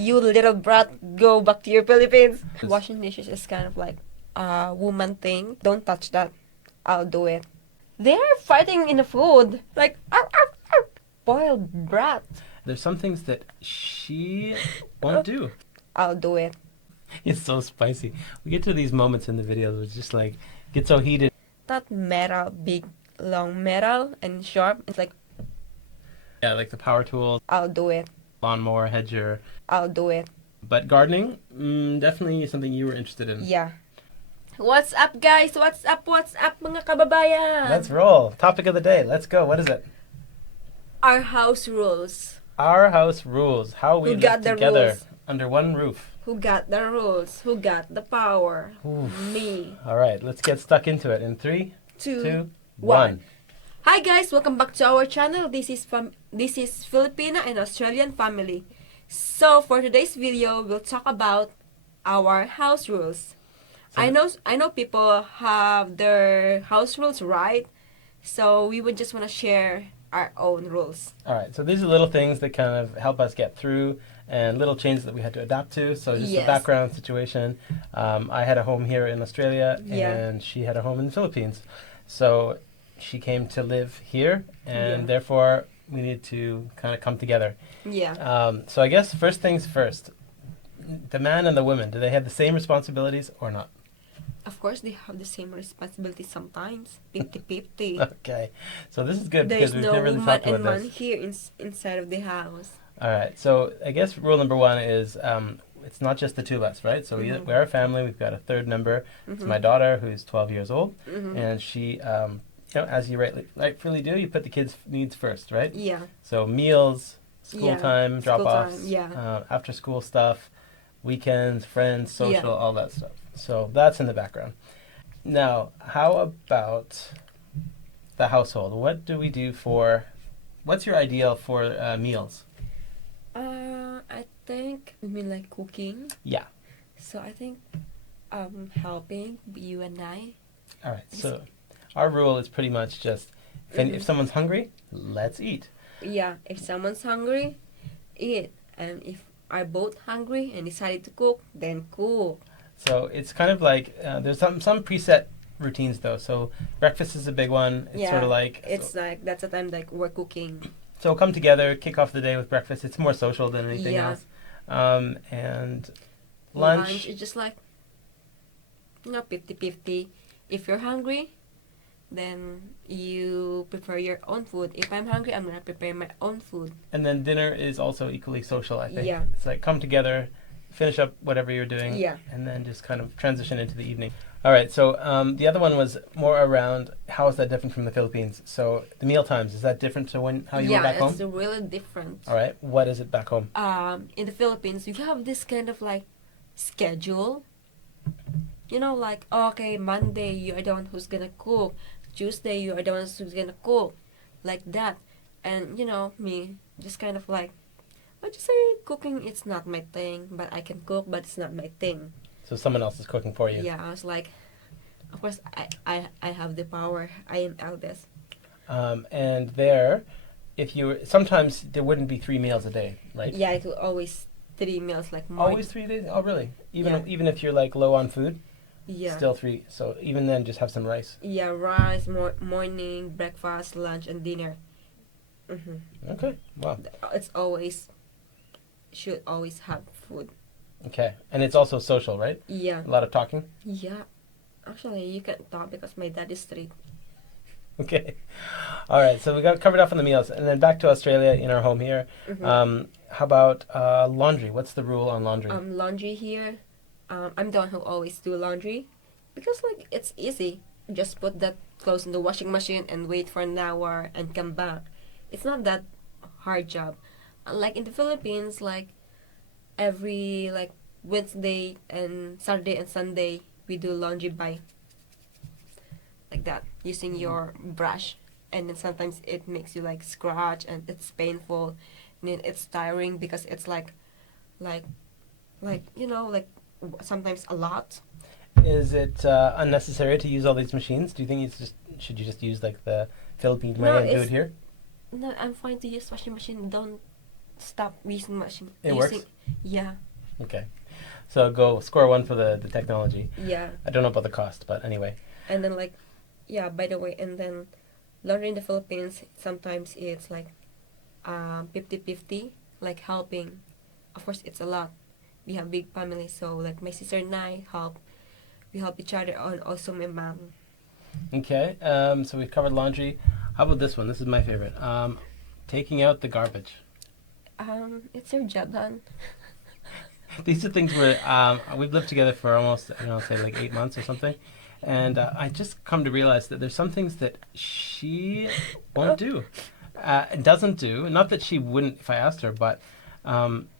You little brat, go back to your Philippines. Washing dishes is kind of like a woman thing. Don't touch that. I'll do it. They're fighting in the food. Like, arr, arr, arr. Spoiled brat. There's some things that she won't do. I'll do it. It's so spicy. We get to these moments in the videos where it's just like, get so heated. That metal, big, long metal and sharp. It's like, Yeah, like the power tools, I'll do it. lawnmower, hedger. I'll do it. But gardening, definitely something you were interested in. Yeah. What's up, guys? What's up? What's up, mga kababayan? Let's roll. Topic of the day. Let's go. What is it? Our house rules. Our house rules. How we Who live got the together rules? under one roof. Who got the rules? Who got the power? Oof. Me. All right, let's get stuck into it. In 3, Two, 2, one. 1. Hi guys, welcome back to our channel. This is Filipina and Australian family. So for today's video, we'll talk about our house rules. So- I know people have their house rules, right? So we would just want to share our own rules. All right, so these are little things that kind of help us get through and little changes that we had to adapt to. So just Yes. a background situation. I had a home here in Australia Yeah. and she had a home in the Philippines. So she came to live here and Yeah. therefore we need to kind of come together. Yeah. So I guess first things first, the man and the woman, do they have the same responsibilities or not? Of course, they have the same responsibility sometimes. 50-50. Okay, so this is good There's because we've no never really woman talked and about man this. here inside of the house. All right, so I guess rule number one is it's not just the two of us, right? So Mhm. we're a family. We've got a third member. It's Mhm. my daughter who's 12 years old, Mhm. and she, as you rightfully do, you put the kids' needs first, right? Yeah. So meals, school Yeah, time, school drop-offs, time, yeah. after school stuff, weekends, friends, social, Yeah. all that stuff. So that's in the background. Now, how about the household? What do we do for? What's your ideal for meals? I think you mean like cooking. Yeah. So I think helping you and I. All right. So our rule is pretty much just if Mhm. someone's hungry, let's eat. Yeah, if someone's hungry, eat. And if are both hungry and decided to cook, then cook. So it's kind of like there's some preset routines though. So breakfast is a big one. It's Yeah, sort of like It's like that's the time like we're cooking. so come together, kick off the day with breakfast. It's more social than anything Yeah. else. And lunch. is just like 50-50. If you're hungry, then you prepare your own food. If I'm hungry, I'm gonna prepare my own food. And then dinner is also equally social, I think. Yeah. It's like come together, finish up whatever you're doing, Yeah. and then just kind of transition into the evening. All right, so the other one was more around how is that different from the Philippines? So the meal times, is that different to how you were back home? it's really different. All right, what is it back home? In the Philippines, you have this kind of like schedule. You know, like okay, Monday you are the one who's gonna cook. Tuesday you are the one who's gonna cook, like that. And you know me, just kind of like, I just say cooking. It's not my thing, but I can cook, but it's not my thing. So someone else is cooking for you. Yeah, I was like, of course I have the power. I am eldest. And there, if you sometimes there wouldn't be 3 meals a day, right? Yeah, it will always 3 meals like more. Always 3 days? Oh, really? Yeah. Even if you're like low on food, Yeah. still 3. So even then, just have some rice. Yeah, rice, morning, breakfast, lunch, and dinner. Okay. Wow. It's always should always have food. Okay. And it's also social, right? Yeah. A lot of talking. Yeah. Actually, you can talk because my dad is strict. Okay. All right. So we got covered off on the meals, and then back to Australia in our home here. How about laundry? What's the rule on laundry? Laundry here. I'm the one who always do laundry because like it's easy. Just put that clothes in the washing machine and wait for an hour and come back. It's not that hard job. Like in the Philippines, like every like Wednesday and Saturday and Sunday we do laundry by like that using your brush, and then sometimes it makes you like scratch and it's painful and then it's tiring because it's like you know like sometimes a lot. Is it unnecessary to use all these machines? Do you think should you just use like the Philippine way No, and do it's- it here? No, I'm fine to use washing machine. Don't stop using machine. It using, works? Yeah, Okay. So go score one for the technology. yeah. I don't know about the cost, but anyway. And then like, yeah. By the way, and then laundry in the Philippines sometimes it's like 50-50, like helping. Of course, it's a lot. We have big family, so like my sister and I help. We help each other, and also my mom. Okay. So we've covered laundry. How about this one? This is my favorite. Taking out the garbage. It's your job, hon. These are things where we've lived together for almost, I don't know, say like 8 months or something. And I just come to realize that there's some things that she won't do. Doesn't do. Not that she wouldn't if I asked her, but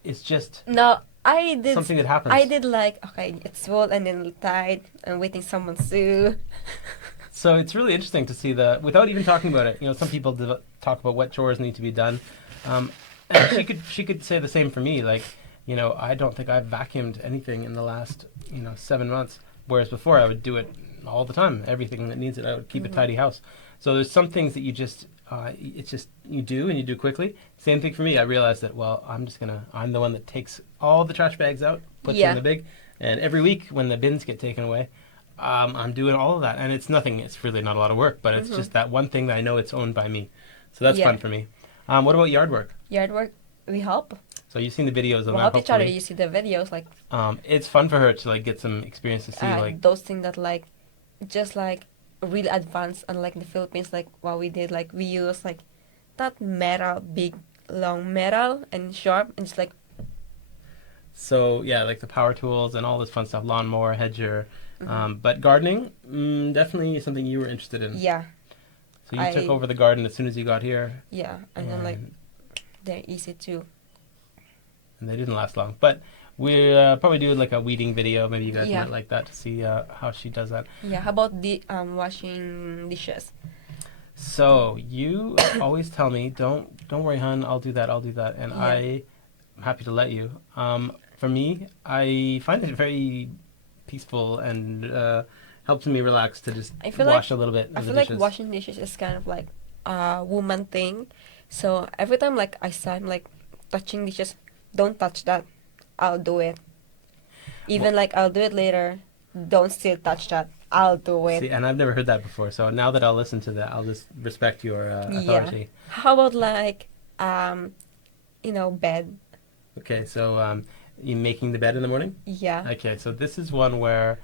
it's just No, I did. something that happens. I did like, okay, it's full and then tied. I'm waiting someone to. So it's really interesting to see without even talking about it. You know, some people talk about what chores need to be done, and she could say the same for me. Like, you know, I don't think I've vacuumed anything in the last 7 months, whereas before I would do it all the time. Everything that needs it, I would keep a tidy house. So there's some things that you just it's just you do and you do quickly. Same thing for me. I realized that I'm the one that takes all the trash bags out, puts them in the big, and every week when the bins get taken away. I'm doing all of that, and it's nothing. It's really not a lot of work, but it's just that one thing that I know it's owned by me. So that's fun for me. What about yard work? Yard work, we help. So you've seen the videos of We that. help each other. Hopefully. You see the videos, like It's fun for her to like get some experience to see like those things that like, just like really advanced. Unlike the Philippines, like what we did, like we use like that metal, big long metal and sharp, and just like. So yeah, like the power tools and all this fun stuff, lawnmower, hedger. But gardening, definitely something you were interested in. Yeah. So you took over the garden as soon as you got here. Yeah, and then like they're easy too. And they didn't last long, but we'll probably do like a weeding video. Maybe you guys might like that to see how she does that. Yeah. How about the washing dishes? So you always tell me, don't worry, hon. I'll do that. And I'm happy to let you. For me, I find it very peaceful and helps me relax to just wash a little bit. I feel like washing dishes is kind of like a woman thing. So every time like I saw him like touching dishes, don't touch that. I'll do it. Even like I'll do it later. Don't still touch that. I'll do it. See, and I've never heard that before. So now that I'll listen to that, I'll just respect your authority. How about like bed? Okay, so you making the bed in the morning? Yeah. Okay, so this is one where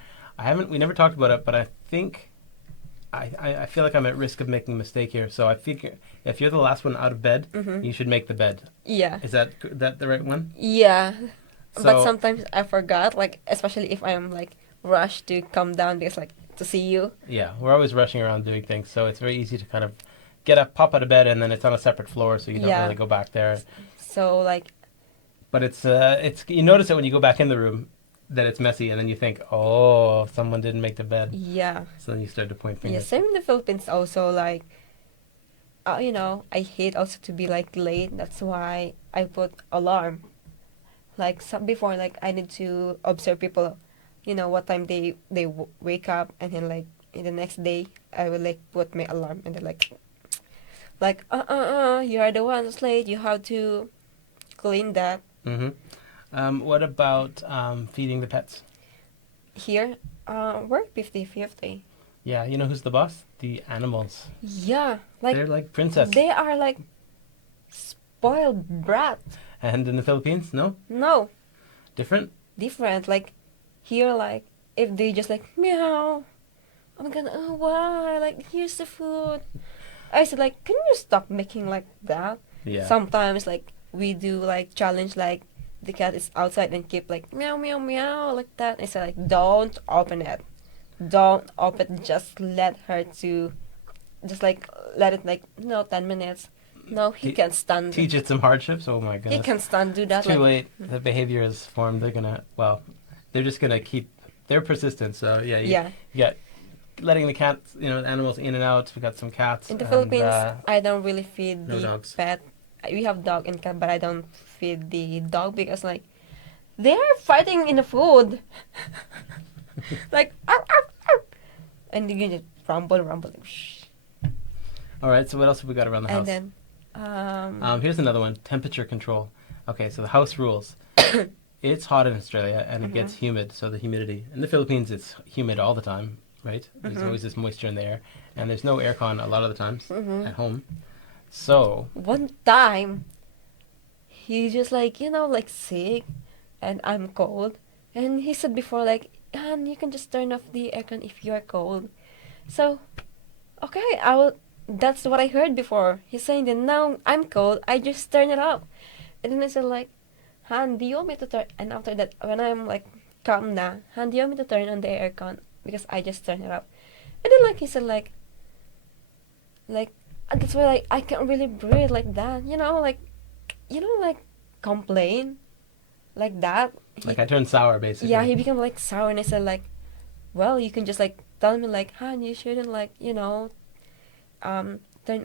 we never talked about it, but I think I feel like I'm at risk of making a mistake here. So I figure if you're the last one out of bed, you should make the bed. Yeah. Is that the right one? Yeah. So, but sometimes I forgot, like especially if I'm like rushed to come down because like to see you. Yeah, we're always rushing around doing things, so it's very easy to kind of pop out of bed and then it's on a separate floor, so you don't really go back there. So like. But it's you notice it when you go back in the room that it's messy, and then you think, oh, someone didn't make the bed. Yeah. So then you start to point fingers. Yeah, same in the Philippines also, like, I hate also to be like late. That's why I put alarm. Like before, like I need to observe people, what time they wake up, and then like in the next day I will like put my alarm, and they're like you are the one who's late. You have to clean that. What about feeding the pets? Here, we're 50-50. Yeah, you know who's the boss? The animals. Yeah, like they're like princess. They are like spoiled brat. And in the Philippines, no? No. Different? Different. Like here, like if they just like meow, I'm gonna why? Like here's the food. I said like, can you stop making like that? Yeah. Sometimes like we do like challenge like the cat is outside and keep like meow meow meow like that. I said like don't open it. Don't open. Just let her to, just like let it like 10 minutes. No, he can't stand. Teach it some hardships. Oh my goodness. He can stand do that. It's too late. The behavior is formed. They're just gonna keep. They're persistent. So yeah. Yeah. Letting the cats, animals in and out. We got some cats. In the Philippines, I don't really feed the dogs. pet. We have dog and cat, but I don't feed the dog because like they're fighting in the food. Like arf, arf, arf. And you just rumble. Like, shh. All right. So what else have we got around the house? And then here's another one: temperature control. Okay, so the house rules. It's hot in Australia and it Mm-hmm. gets humid, so the humidity. In the Philippines, it's humid all the time, right? There's Mm-hmm. always this moisture in the air, and there's no aircon a lot of the times Mm-hmm. at home. So, One time, he just like, like sick, and I'm cold. And he said before, like, and you can just turn off the aircon if you are cold. So, okay, I will. That's what I heard before. He's saying that now I'm cold, I just turn it off. And then I said, like, Han, do you want me to turn? And after that, when I'm like, calm down, Han, do you want me to turn on the aircon? Because I just turned it off. And then, like, he said, like, and that's why, like, I can't really breathe like that. Like, complain like that. like, I turned sour, basically. Yeah, he became like sour, and I said, like, well, you can just like tell me, like, Han, you shouldn't, like, turn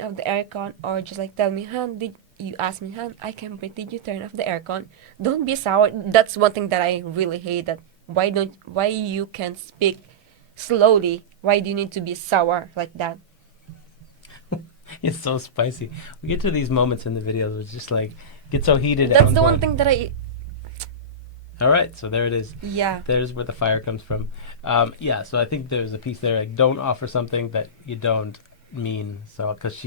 off the aircon, or just like tell me, Han, did you ask me, Han, I can breathe, did you turn off the aircon? Don't be sour. That's one thing that I really hate. That why you can't speak slowly? Why do you need to be sour like that? It's so spicy. We get to these moments in the videos where it's just like, get so heated. That's I'm the one going, thing that I all right, so there it is. yeah There's where the fire comes from. Yeah, so I think there's a piece there, like, don't offer something that you don't mean. So, because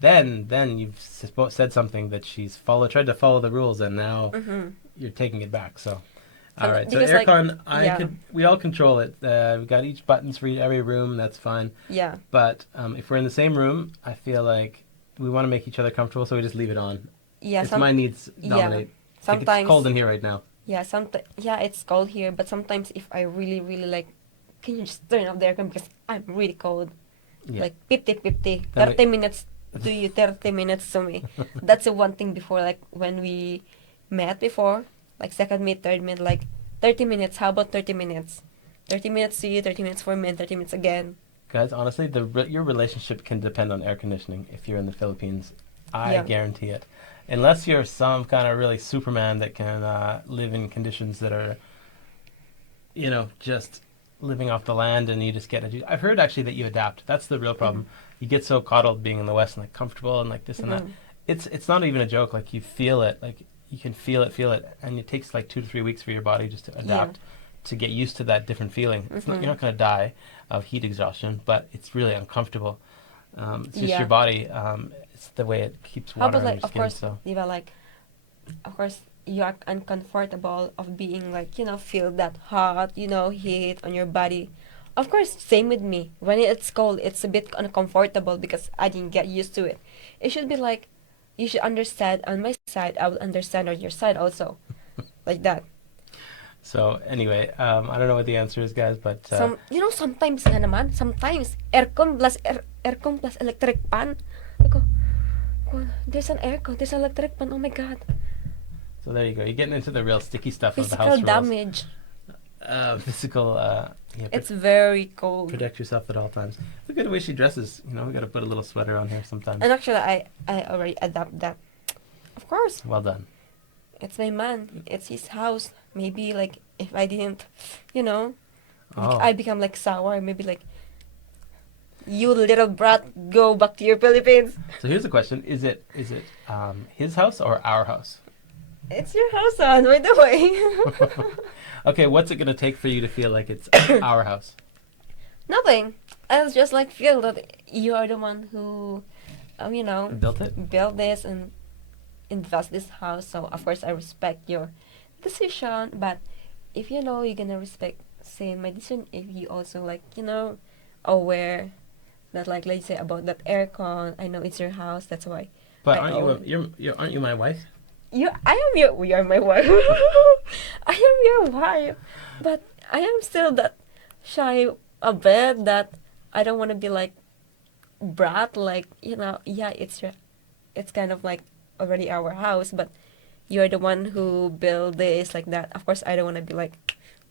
then you've said something that she's tried to follow the rules, and now mm-hmm. you're taking it back. So, all right. So Because like aircon, yeah we all control it. We got each buttons for every room. That's fine. yeah But if we're in the same room, I feel like we want to make each other comfortable, so we just leave it on. yeah It's my needs yeah dominate. Like, it's sometimes cold in here right now. yeah it's cold here, but sometimes if I really really like, can you just turn off the aircon because I'm really cold. Yeah. Like 50-50, Then 30 minutes to you, 30 minutes to me. That's the one thing before, like when we met before, like second meet, third meet, like 30 minutes. How about 30 minutes? 30 minutes to you, 30 minutes for me, and 30 minutes again. Guys, honestly, your relationship can depend on air conditioning if you're in the Philippines. I Yeah. guarantee it. Unless you're some kind of really Superman that can live in conditions that are, just living off the land, and you just get it. I've heard actually that you adapt. That's the real problem. You get so coddled being in the West and like comfortable and like this and that. Mhm. It's not even a joke. Like, you feel it. Like, you can feel it, and it takes like 2 to 3 weeks for your body just to adapt, to get used to that different feeling. You're not going to die of heat exhaustion, but it's really uncomfortable. It's just your body. It's the way it keeps How water about on like, your of skin. course, So diba, like, of course, you are uncomfortable of being like, feel that hot, heat on your body. Of course, same with me. When it's cold, it's a bit uncomfortable because I didn't get used to it. It should be like, you should understand on my side, I will understand on your side also. Like that. So anyway, I don't know what the answer is, guys, but Sometimes nga naman, sometimes, aircon plus electric pan. Ako, there's an aircon, there's an electric pan, oh my god. so there you go. You're getting into the real sticky stuff of the Physical house rules. damage. Physical. It's very cold. Protect yourself at all times. Look at the way she dresses. We got to put a little sweater on here sometimes. And actually, I already adapt that. Of course, Well done. it's my man. It's his house. Maybe like if I didn't, like, Oh. I become like sour. Maybe like, you little brat, go back to your Philippines. So here's the question: Is it his house or our house? It's your house, son. By the way. Okay, what's it gonna take for you to feel like it's our house? Nothing. I just like feel that you are the one who, Built it? build this and invest this house. So of course I respect your decision. But if you're gonna respect, say, my decision, if you also like, aware that, like, let's say about that aircon, I know it's your house. That's why. But I aren't you my wife? We are my wife. I am your wife, but I am still that shy a bit that I don't want to be like brat, like, yeah, it's kind of like already our house, but you're the one who build this, like that. Of course, I don't want to be like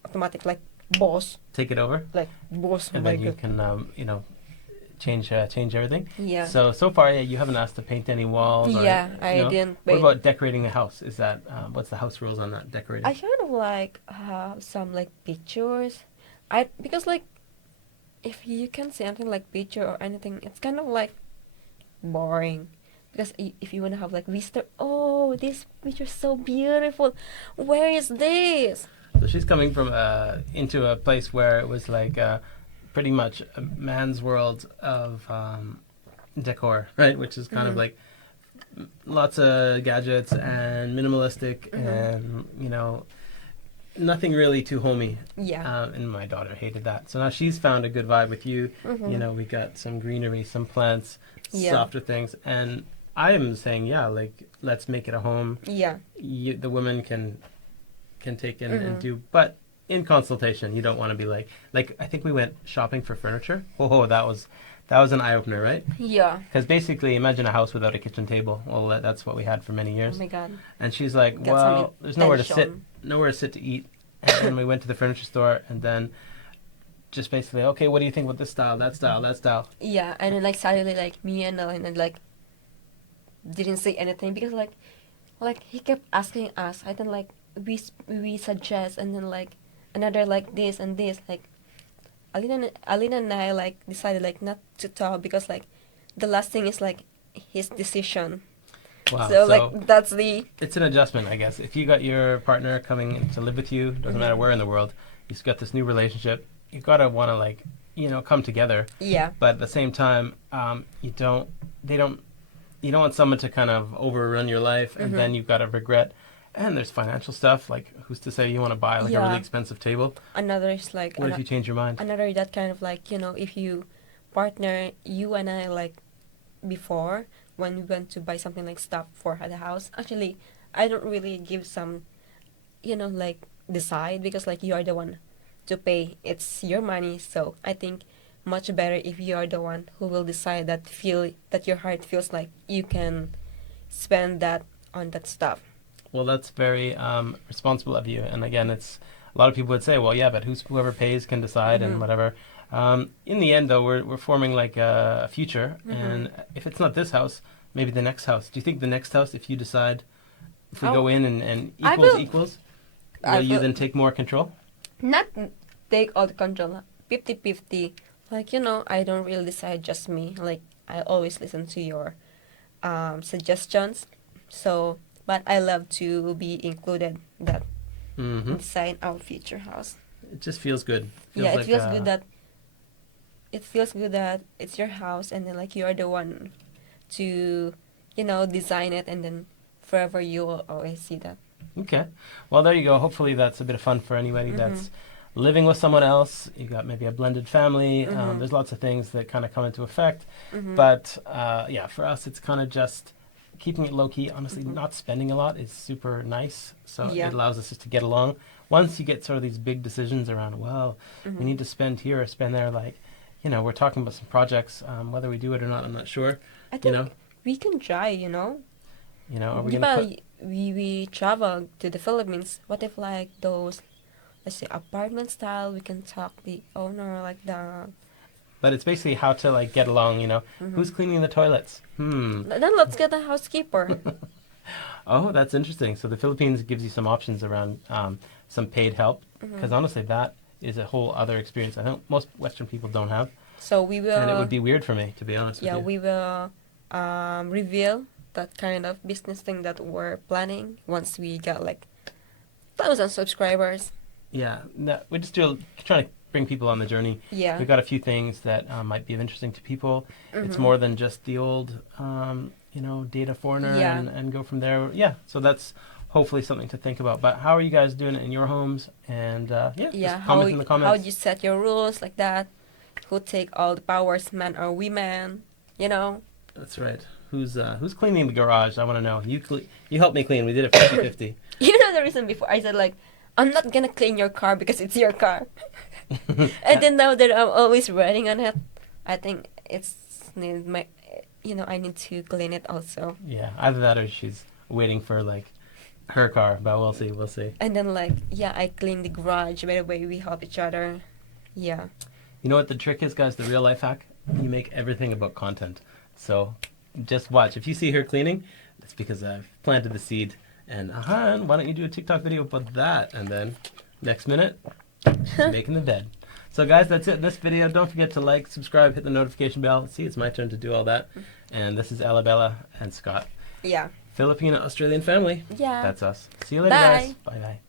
automatic, like boss, Take it over, like boss. and Oh then my you God. can change everything. Yeah. So far, you haven't asked to paint any walls. Yeah, or, I didn't What paint. about decorating a house? Is that what's the house rules on that decorating? I kind of like have some like pictures. Because like if you can see anything like picture or anything, it's kind of like boring. Because if you want to have like visitor, oh, this picture is so beautiful. Where is this? So she's coming from into a place where it was like pretty much a man's world of decor, right? Which is kind of like lots of gadgets and minimalistic and, you know, nothing really too homey. Yeah. And my daughter hated that. So now she's found a good vibe with you. You know, we got some greenery, some plants, softer things. And I am saying, yeah, like, let's make it a home. Yeah. The women can take in and do, but in consultation. You don't want to be like I think we went shopping for furniture. Oh, that was an eye opener, right? Yeah. Because basically, imagine a house without a kitchen table. Well, that's what we had for many years. Oh my God. And she's like, Got well, some there's nowhere to sit, intention. to eat. And we went to the furniture store, and then just basically, okay, what do you think about this style, that style, that style? Yeah, and then like suddenly like me and Ellen like didn't say anything because like he kept asking us. I then like we suggest, and then like another like this and this, like Alina and I like decided like not to talk because like the last thing is like his decision. Wow. So like that's the It's an adjustment, I guess. If you got your partner coming to live with you, doesn't matter where in the world, you've got this new relationship. You gotta want to like, you know, come together. yeah But at the same time, you don't want someone to kind of overrun your life, and then you've got to regret. And there's financial stuff, like who's to say you want to buy like a really expensive table? another is like What if you change your mind? another that kind of like, you know, if you partner, you and I like before when we went to buy something like stuff for the house, actually I don't really give some, you know, like decide because like you are the one to pay, it's your money. So I think much better if you are the one who will decide, that feel that your heart feels like you can spend that on that stuff. Well, that's very responsible of you. And again, it's a lot of people would say, well, yeah, but whoever pays can decide and whatever. In the end, though, we're forming like a future, and if it's not this house, maybe the next house. Do you think the next house, if you decide, if we go in and equals, will you then take more control? Not take all the control, 50-50. Like, you know, I don't really decide, just me. Like, I always listen to your suggestions. So, but I love to be included that design our future house. It just feels good. It feels good that it's your house, and then like you are the one to, you know, design it, and then forever you will always see that. Okay. Well, there you go. Hopefully that's a bit of fun for anybody that's living with someone else. You got maybe a blended family. There's lots of things that kind of come into effect. But yeah, for us, it's kind of just keeping it low key. Honestly, not spending a lot is super nice. So it allows us just to get along. Once you get sort of these big decisions around, well, we need to spend here or spend there, like, you know, we're talking about some projects. Whether we do it or not, I'm not sure. I think we can try, you know. You know, are we gonna we travel to the Philippines. What if like those, let's say, apartment style? We can talk the owner like the. But it's basically how to like get along. You know, who's cleaning the toilets? Then let's get a housekeeper. Oh, that's interesting. So the Philippines gives you some options around some paid help, because honestly, that is a whole other experience. I think most Western people don't have. So we will. And it would be weird for me, to be honest with you. Yeah, we will reveal that kind of business thing that we're planning once we got like 1,000 subscribers. Yeah, no, we're just trying to bring people on the journey. Yeah. We've got a few things that might be of interesting to people. It's more than just the old, you know, data foreigner and go from there. Yeah, so that's hopefully something to think about. But how are you guys doing it in your homes? And just comment in the comments. How do you set your rules like that? Who take all the powers, man or women? You know. That's right. Who's cleaning the garage? I want to know. You helped me clean. We did it 50-50. You know the reason before I said like, I'm not gonna clean your car because it's your car. And then now that I'm always riding on it, I think it's my, you know, I need to clean it also. Yeah, either that or she's waiting for like her car, but we'll see. And then like, yeah, I clean the garage. By the way, we help each other. Yeah. You know what the trick is, guys? The real life hack? You make everything about content. So just watch. If you see her cleaning, it's because I've planted the seed. And why don't you do a TikTok video about that? And then next minute, she's making the bed. So guys, that's it in this video. Don't forget to like, subscribe, hit the notification bell. See, it's my turn to do all that. And this is Alabella and Scott. Yeah. Filipina-Australian family. Yeah. That's us. See you later, Bye. guys. Bye-bye.